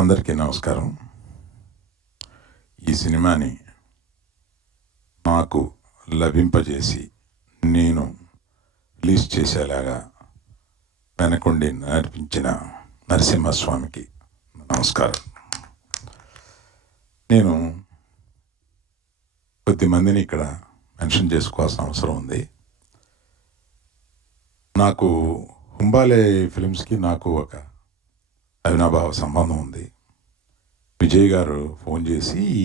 అందరికీ నమస్కారం. ఈ సినిమాని నాకు లభింపజేసి నేను రిలీజ్ చేసేలాగా వెనకుండి నడిపించిన నరసింహస్వామికి నమస్కారం. నేను కొద్దిమందిని ఇక్కడ మెన్షన్ చేసుకోవాల్సిన అవసరం ఉంది. నాకు హుంబాలే ఫిల్మ్స్కి నాకు ఒక అవినాభావ సంబంధం ఉంది. విజయ్ గారు ఫోన్ చేసి ఈ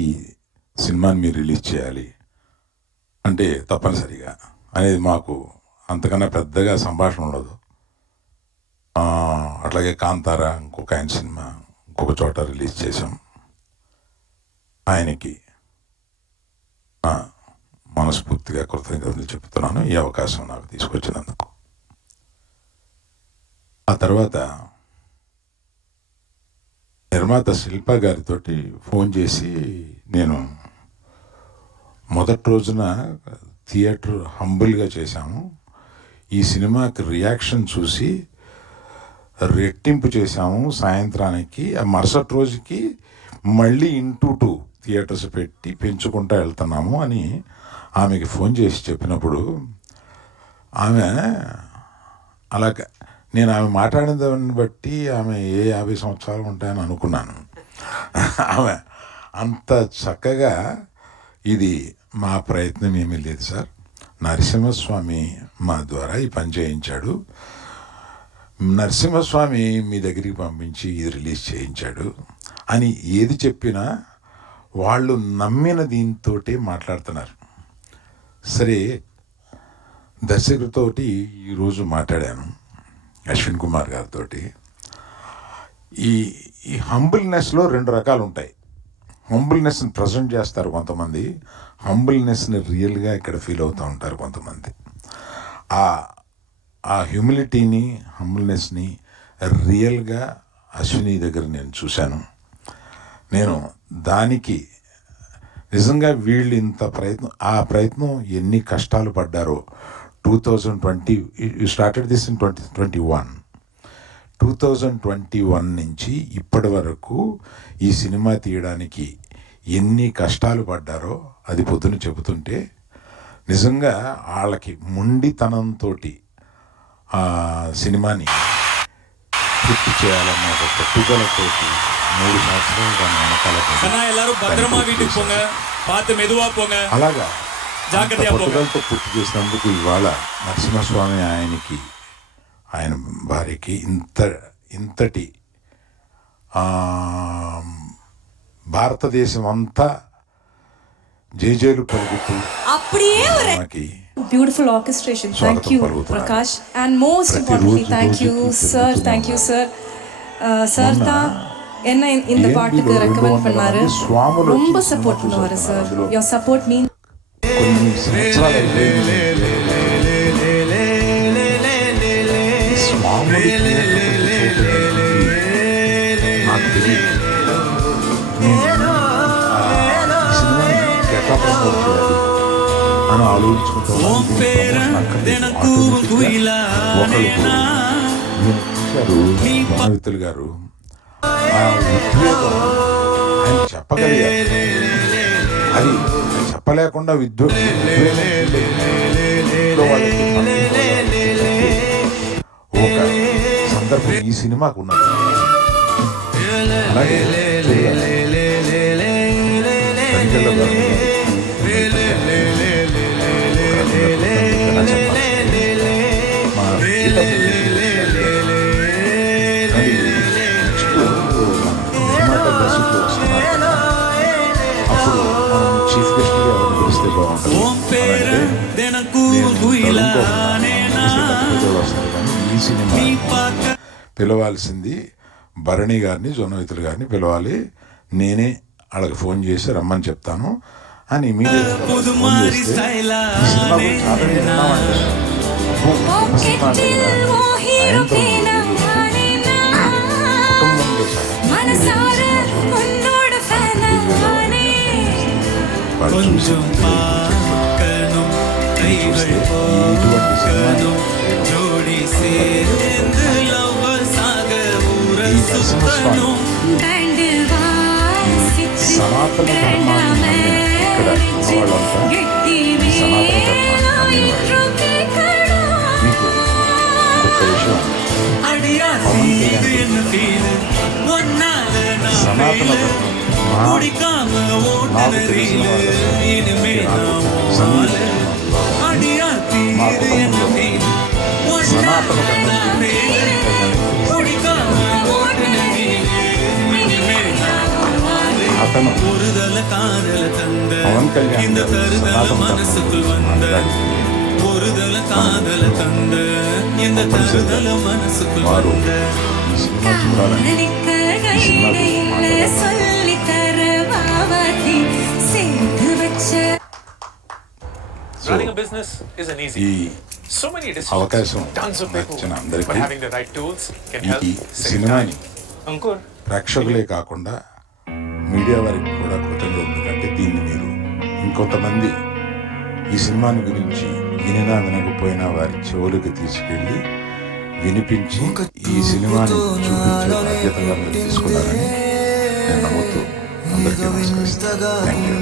సినిమాని మీరు రిలీజ్ చేయాలి అంటే తప్పనిసరిగా అనేది మాకు అంతకన్నా పెద్దగా సంభాషణ ఉండదు. అట్లాగే కాంతారా ఇంకొక ఆయన సినిమా ఇంకొక చోట రిలీజ్ చేశాం. ఆయనకి మనస్ఫూర్తిగా కృతజ్ఞతలు చెప్తున్నాను ఈ అవకాశం నాకు తీసుకొచ్చినందుకు. ఆ తర్వాత నిర్మాత శిల్ప గారితో ఫోన్ చేసి నేను మొదటి రోజున థియేటర్ హంబుల్గా చేశాము. ఈ సినిమాకి రియాక్షన్ చూసి రెట్టింపు చేశాము. సాయంత్రానికి మరుసటి రోజుకి మళ్ళీ 2 థియేటర్స్ పెట్టి పెంచుకుంటూ వెళ్తున్నాము అని ఆమెకి ఫోన్ చేసి చెప్పినప్పుడు ఆమె అలాగే నేను ఆమె మాట్లాడిన దాన్ని బట్టి ఆమె 50 సంవత్సరాలు ఉంటాయని అనుకున్నాను. ఆమె అంత చక్కగా ఇది మా ప్రయత్నం ఏమీ లేదు సార్, నరసింహస్వామి మా ద్వారా ఈ పని చేయించాడు, నరసింహస్వామి మీ దగ్గరికి పంపించి ఇది రిలీజ్ చేయించాడు అని ఏది చెప్పినా వాళ్ళు నమ్మిన దీంతో మాట్లాడుతున్నారు. సరే, దర్శకుడితోటి ఈరోజు మాట్లాడాను అశ్విన్ కుమార్ గారితో. ఈ హంబుల్నెస్లో 2 రకాలు ఉంటాయి. హంబుల్నెస్ని ప్రజెంట్ చేస్తారు కొంతమంది, హంబుల్నెస్ని రియల్గా ఇక్కడ ఫీల్ అవుతూ ఉంటారు కొంతమంది. ఆ హ్యూమిలిటీని హంబుల్నెస్ని రియల్గా అశ్విని దగ్గర నేను చూశాను. నేను దానికి నిజంగా వీళ్ళు ఇంత ఆ ప్రయత్నం ఎన్ని కష్టాలు పడ్డారో. 2020 యూ స్టార్టెడ్ దిస్ ఇన్ 2021 నుంచి ఇప్పటి వరకు ఈ సినిమా తీయడానికి ఎన్ని కష్టాలు పడ్డారో అది పొద్దున చెబుతుంటే నిజంగా వాళ్ళకి మొండితనంతో ఆ సినిమాని పూర్తి చేయాలన్న ఒక పట్టుదలతోటి 3 సంవత్సరాలు దాని వెనకాల అలాగా పట్టుదలతో పూర్తి చేసినందుకు ఇవాళ నరసింహస్వామి ఆయన భార్యకి ఇంతటి భారతదేశం అంతా జేజేలు పలుకుతూ beautiful orchestration. Thank you Prakash, and most importantly thank you sir. Thank you sir. Sir தான் என்ன இந்த பாட்டுக்கு ரெக்கமெண்ட் பண்ணாரு, ரொம்ப சப்போர்ட் பண்ணுவாரு சார். யுவர் சப்போர்ட் மீன் కొన్ని సంవత్సరాలు నాకు తెలియదు. అని ఆలోచించుకుంటాను. మహావిత్తులు గారు ఆ ఉద్వేగం ఆయన చెప్పగలిగారు. అది చెప్పలేకుండా ఒక సందర్భం ఈ సినిమాకు ఉన్నది. అలాగే చీఫ్ గెస్ట్ ఎవరిని పిలిస్తే బాగుంటుంది. ఈ సినిమా పిలవాల్సింది భరణి గారిని, జొన్నవితులు గారిని పిలవాలి. నేనే వాళ్ళకి ఫోన్ చేసి రమ్మని చెప్తాను అని ఇమీడియట్గా ఫోన్ చేస్తే ఈ సినిమా గురించి ఆల్రెడీ విన్నామంటే కుటుంబంతో ఇటువంటి సినిమా ఈ నరసింహస్వామి సనాతన ధర్మాన్ని నమ్మిన ఇక్కడ ఉన్న వాళ్ళంతా ఈ సనాతన ధర్మాన్ని నమ్మిన వాళ్ళు. మీకు ఒక్క విషయం, పవన్ కళ్యాణ్ సనాతన ధర్మం నాకు తెలిసిన మా కుటుంబంలో సనాతన అతను పవన్ కళ్యాణ్ సనాతన వారు ఈ సినిమా చూడాలని ఈ Running a business isn't easy. ఈ So many అవకాశం decisions, tons of నచ్చిన paperwork, అందరికీ but having the right tools can help ఈ save సినిమాని time. Ankur, ప్రేక్షకులే కాకుండా మీడియా వారికి కూడా కృతజ్ఞతలు. ఎందుకంటే దీన్ని మీరు ఇంకొంతమంది ఈ సినిమాని గురించి వినినా వినకపోయినా వారి చెవులకు తీసుకెళ్ళి వినిపించి ఈ సినిమాని చూపించే బాధ్యతగా మీరు తీసుకున్నారని నేను నమ్ముతూ అందరికీ నమస్కరిస్తాను. Thank you.